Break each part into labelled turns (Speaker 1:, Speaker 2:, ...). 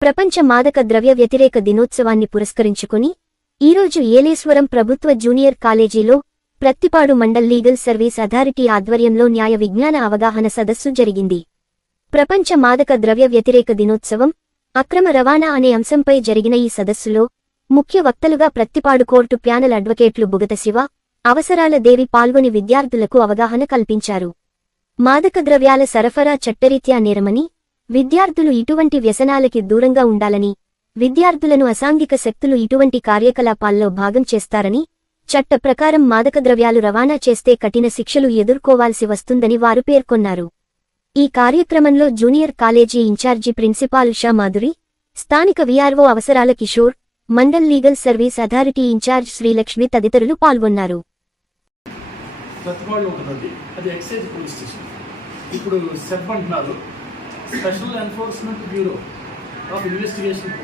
Speaker 1: ప్రపంచ మాదక ద్రవ్య వ్యతిరేక దినోత్సవాన్ని పురస్కరించుకుని ఈరోజు ఏలేశ్వరం ప్రభుత్వ జూనియర్ కాలేజీలో Prathipadu mandal legal service authority ఆధ్వర్యంలో న్యాయ విజ్ఞాన అవగాహన సదస్సు జరిగింది. ప్రపంచ మాదక ద్రవ్య వ్యతిరేక దినోత్సవం అక్రమ రవాణా అనే అంశంపై జరిగిన ఈ సదస్సులో ముఖ్య వక్తలుగా ప్రత్తిపాడు కోర్టు ప్యానెల్ అడ్వకేట్లు బుగత శివ అవసరాల దేవి పాల్గొని విద్యార్థులకు అవగాహన కల్పించారు. మాదక ద్రవ్యాల సరఫరా చట్టరీత్యా నేరమని విద్యార్థులు ఇటువంటి వ్యసనాలకి దూరంగా ఉండాలని విద్యార్థులను అసాంఘిక శక్తులు ఇటువంటి కార్యకలాపాల్లో భాగం చేస్తారని చట్ట ప్రకారం మాదక ద్రవ్యాలు రవాణా చేస్తే కఠిన శిక్షలు ఎదుర్కోవాల్సి వస్తుందని వారు పేర్కొన్నారు. ఈ కార్యక్రమంలో junior college incharge principal Sha Madhuri స్థానిక VRO Avasarala Kishore mandal legal service authority incharge Srilakshmi తదితరులు పాల్గొన్నారు.
Speaker 2: ఇప్పుడు సెబ్ అంటున్నారు special enforcement bureau of investigation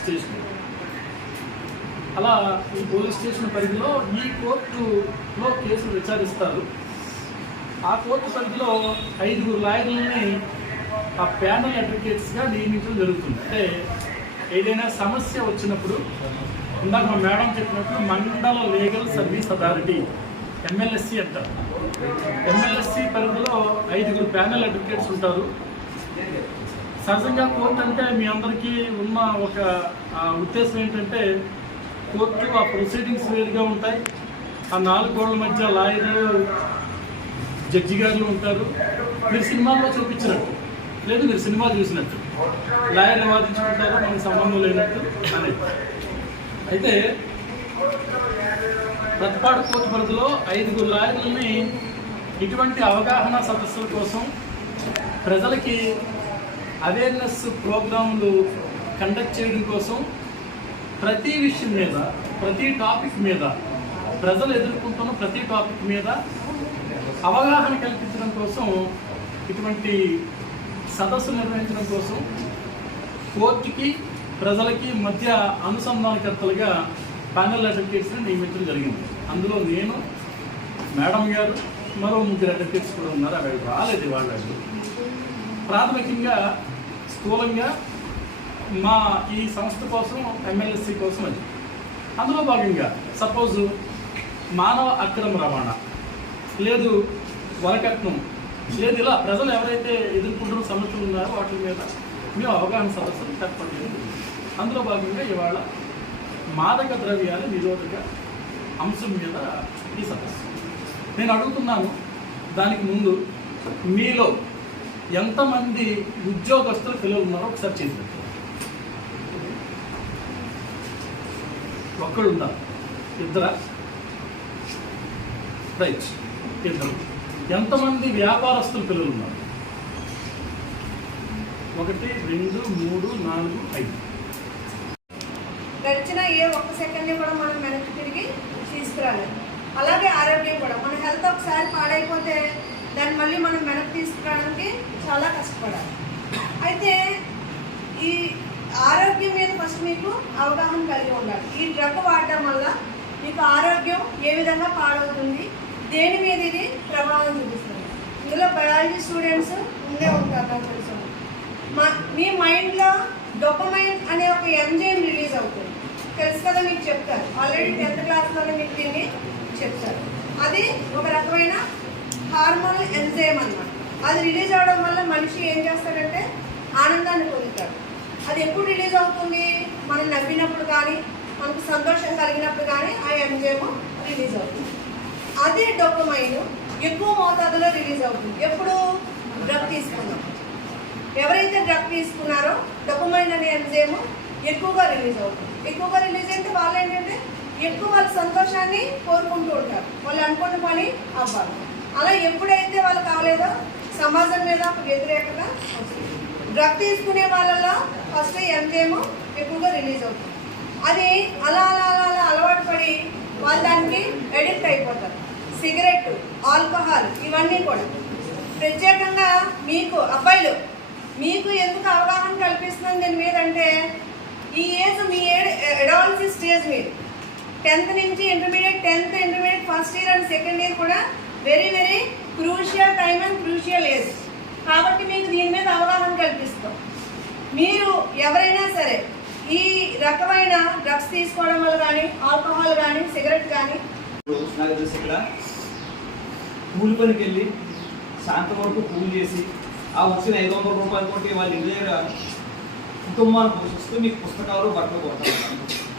Speaker 2: station అలా ఈ పోలీస్ స్టేషన్ పరిధిలో ఈ కోర్టులో కేసులు విచారిస్తారు. ఆ కోర్టు పరిధిలో ఐదుగురు లాయర్లని ఆ ప్యానల్ అడ్వకేట్స్గా నియమించడం జరుగుతుంది. అంటే ఏదైనా సమస్య వచ్చినప్పుడు ఇందాక మా మేడం చెప్పినట్లు మండల లీగల్ సర్వీస్ అథారిటీ ఎంఎల్ఎస్సి అంటారు ఎంఎల్ఎస్సి పరిధిలో ఐదుగురు ప్యానల్ అడ్వకేట్స్ ఉంటారు. సహజంగా కోర్టు అంటే మీ అందరికీ ఉన్న ఒక ఉద్దేశం ఏంటంటే కోర్టు ఆ ప్రొసీడింగ్స్ వేరుగా ఉంటాయి. ఆ నాలుగు గోడల మధ్య లాయర్ జడ్జి గారు ఉంటారు. మీరు సినిమాల్లో చూపించినట్టు. లేదు మీరు సినిమా చూసినట్టు. లాయర్ని వాదించుకుంటారు మనకు సంబంధం లేనట్టు అనేది. అయితే ప్రతిపాడు కోర్టు పరిధిలో ఐదుగురు లాయర్లని ఇటువంటి అవగాహన సదస్సుల కోసం ప్రజలకి అవేర్నెస్ ప్రోగ్రాంలు కండక్ట్ చేయడం కోసం ప్రతి విషయం మీద ప్రతి టాపిక్ మీద ప్రజలు ఎదుర్కొంటున్న ప్రతి టాపిక్ మీద అవగాహన కల్పించడం కోసం ఇటువంటి సదస్సు నిర్వహించడం కోసం కోర్టుకి ప్రజలకి మధ్య అనుసంధానకర్తలుగా ప్యానల్ అడ్వకేట్స్ని నియమించడం జరిగింది. అందులో నేను మేడం గారు మరో ముగ్గురు అడ్వకేట్స్ కూడా ఉన్నారు. అవి రాలేదు వాళ్ళు ప్రాథమికంగా స్థూలంగా మా ఈ సంస్థ కోసం ఎమ్మెల్యేసీ కోసం అది. అందులో భాగంగా సపోజ్ మానవ అక్రమ రవాణా లేదు వరకట్నం లేదు ఇలా ప్రజలు ఎవరైతే ఎదుర్కొంటున్న సమస్యలు ఉన్నారో వాటి మీద మేము అవగాహన సదస్సులు ఏర్పాటు అందులో భాగంగా ఇవాళ మాదక ద్రవ్యాల నిరోధక అంశం మీద ఈ సదస్సు. నేను అడుగుతున్నాను దానికి ముందు మీలో ఎంతమంది ఉద్యోగస్తులు పిల్లలు ఉన్నారో ఒకసారి చేసి పెట్టండి. ఒక్కడు ఉన్నారు ఇద్దరా? రైట్. ఇద్దరు. ఎంతమంది వ్యాపారస్తులు పిల్లలు ఉన్నారు? ఒకటి రెండు మూడు నాలుగు ఐదు.
Speaker 3: ఏ ఒక్క సెకండ్ని కూడా మనం వెనక్కి తిరిగి తీసుకురాలేదు అలాగే ఆరోగ్యం కూడా. మన హెల్త్ ఒకసారి పాడైపోతే దాన్ని మళ్ళీ మనం వెనక్కి తీసుకురావడానికి చాలా కష్టపడాలి. అయితే ఈ ఆరోగ్యం మీద ఫస్ట్ మీకు అవగాహన కలిగి ఉండాలి. ఈ డ్రగ్ వాడటం వల్ల మీకు ఆరోగ్యం ఏ విధంగా పాడవుతుంది దేని మీద ఇది ప్రభావం చూపిస్తుంది? ఇందులో బయాలజీ స్టూడెంట్స్ ఉండే ఉంటారు నాకు తెలుసు. మా మీ మైండ్లో డొపమైన్ అనే ఒక ఎంజైమ్ రిలీజ్ అవుతుంది. తెలుసు కదా మీకు చెప్తారు. ఆల్రెడీ టెన్త్ క్లాస్లోనే మీకు దీన్ని చెప్తారు. అది ఒక రకమైన హార్మోనల్ ఎంజైమ్ అన్నమాట. అది రిలీజ్ అవడం వల్ల మనిషి ఏం చేస్తాడంటే ఆనందాన్ని పొందుతాడు. అది ఎప్పుడు రిలీజ్ అవుతుంది? మనం నవ్వినప్పుడు కానీ మనకు సంతోషం కలిగినప్పుడు కానీ ఆ ఎంజైమ్ రిలీజ్ అవుతుంది. అదే డొపమైన్ ఎక్కువ మోతాదులో రిలీజ్ అవుతుంది. ఎప్పుడు? డ్రగ్ తీసుకున్నాం ఎవరైతే డ్రగ్ తీసుకున్నారో డొపమైన్ అనే ఎంజైమ్ ఎక్కువగా రిలీజ్ అవుతుంది. ఎక్కువగా రిలీజ్ అయితే వాళ్ళు ఏంటంటే ఎక్కువ వాళ్ళ సంతోషాన్ని కోరుకుంటూ ఉంటారు. వాళ్ళు అనుకున్న పని అవ్వాలి. అలా ఎప్పుడైతే వాళ్ళు కాలేదో సమాజం మీద ఒక వ్యతిరేకత వస్తుంది. డ్రగ్ తీసుకునే వాళ్ళలో ఫస్ట్ ఎంతేమో ఎక్కువగా రిలీజ్ అవుతుంది. అది అలా అలా అలా అలా అలవాటు పడి వాళ్ళు దానికి అడిక్ట్ అయిపోతారు. సిగరెట్ ఆల్కహాల్ ఇవన్నీ కూడా. ప్రత్యేకంగా మీకు అబ్బాయిలు మీకు ఎందుకు అవగాహన కల్పిస్తున్నాను దీని మీద అంటే ఈ ఏజ్ మీ ఎడాల్సీ స్టేజ్ మీరు. టెన్త్ నుంచి intermediate tenth intermediate first year and second year కూడా very very crucial time and crucial age కాబట్టి మీకు దీని మీద అవగాహన కల్పిస్తాం. మీరు ఎవరైనా సరే ఈ రకమైన డ్రగ్స్ తీసుకోవడం వల్ల కానీ ఆల్కహాల్ కానీ సిగరెట్ కానీ
Speaker 4: నాకు తెలిసి ఇక్కడ. కూలి పనికి వెళ్ళి సాయంత్రం వరకు కూలి చేసి ఆ వచ్చిన ఐదు వందల రూపాయలు కొట్టి వాళ్ళ ఇంటి దగ్గర కుటుంబాన్ని పోషిస్తూ మీకు పుస్తకాలు బట్టలు కొడతారు.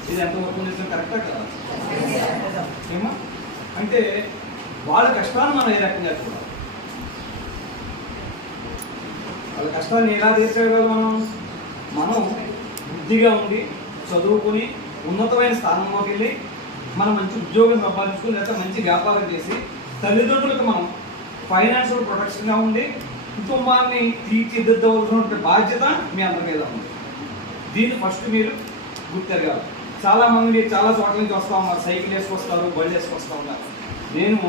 Speaker 4: ఇది ఎంతవరకు నిజం కరెక్టా కదా? ఏమా? అంటే వాళ్ళ కష్టాన్ని మనం ఏ రకంగా చూడాలి? వాళ్ళ కష్టాన్ని ఎలా తీర్చగలం మనం? మనం బుద్ధిగా ఉండి చదువుకుని ఉన్నతమైన స్థానంలోకి వెళ్ళి మనం మంచి ఉద్యోగం సంపాదించుకుని లేదా మంచి వ్యాపారం చేసి తల్లిదండ్రులకు మనం ఫైనాన్షియల్ ప్రొటెక్షన్గా ఉండి కుటుంబాన్ని తీర్చిదిద్దవలసినటువంటి బాధ్యత మీ అందరి మీద ఉంది? దీన్ని ఫస్ట్ మీరు గుర్తెరగాలి. చాలామంది మీరు చాలా చోట్ల నుంచి వస్తూ ఉన్నారు సైకిల్ వేసుకొస్తారు బళ్ళు వేసుకొస్తూ ఉన్నారు. నేను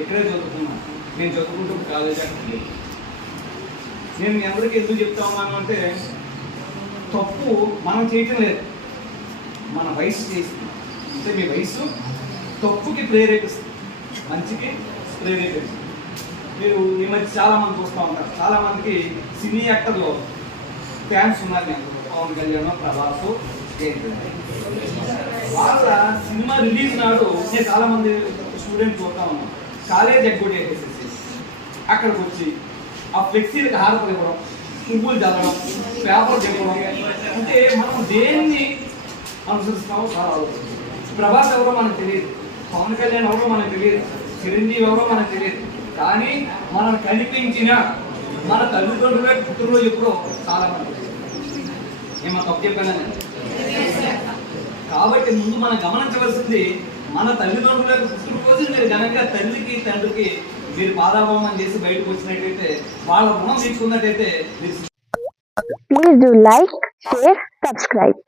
Speaker 4: ఇక్కడే చదువుకున్నాను నేను చదువుకుంటూ కాలేజీ అక్కడికి నేను మీ అందరికీ ఎందుకు చెప్తా ఉన్నాను అంటే తప్పు మనం చేయటం లేదు. మన వయసు చేస్తుంది అంటే మీ వయసు తప్పుకి ప్రేరేపిస్తుంది. మంచికి ప్రేరేపిస్తుంది. మీరు ఈ మధ్య చాలామంది చూస్తూ ఉంటారు చాలామందికి సినీ యాక్టర్లో ఫ్యాన్స్ ఉన్నారు నేను పవన్ కళ్యాణ్ ప్రభాస్ వాళ్ళ సినిమా రిలీజ్ నాడు నేను చాలా మంది స్టూడెంట్ చూస్తా ఉన్నాను కాలేజ్ ఎగ్గొట్టి వేసేసి అక్కడికి వచ్చి ఆ ఫ్లెక్సీలకు హారతలు ఇవ్వడం పువ్వులు చల్లడం పేపర్ చెప్పడం అంటే మనం దేన్ని అనుసరిస్తామో చాలా అవుతుంది ప్రభాస్ ఎవరో మనకు తెలియదు. పవన్ కళ్యాణ్ ఎవరో మనకు తెలియదు. చిరంజీవి ఎవరో మనకు తెలియదు. కానీ మనం కనిపించిన మన తల్లిదండ్రులే పుట్టినరోజు ఎప్పుడో చాలా మంది. ఏమో తప్పు చెప్పానండి కాబట్టి ముందు మనం గమనించవలసింది మన తల్లిదండ్రులకు రోజు మీరు ఘనంగా తల్లికి తండ్రికి మీరు పాదాభావం చేసి బయటకు వచ్చినట్టయితే వాళ్ళ రుణం తీసుకున్నట్టయితే
Speaker 5: Please do like, share, subscribe.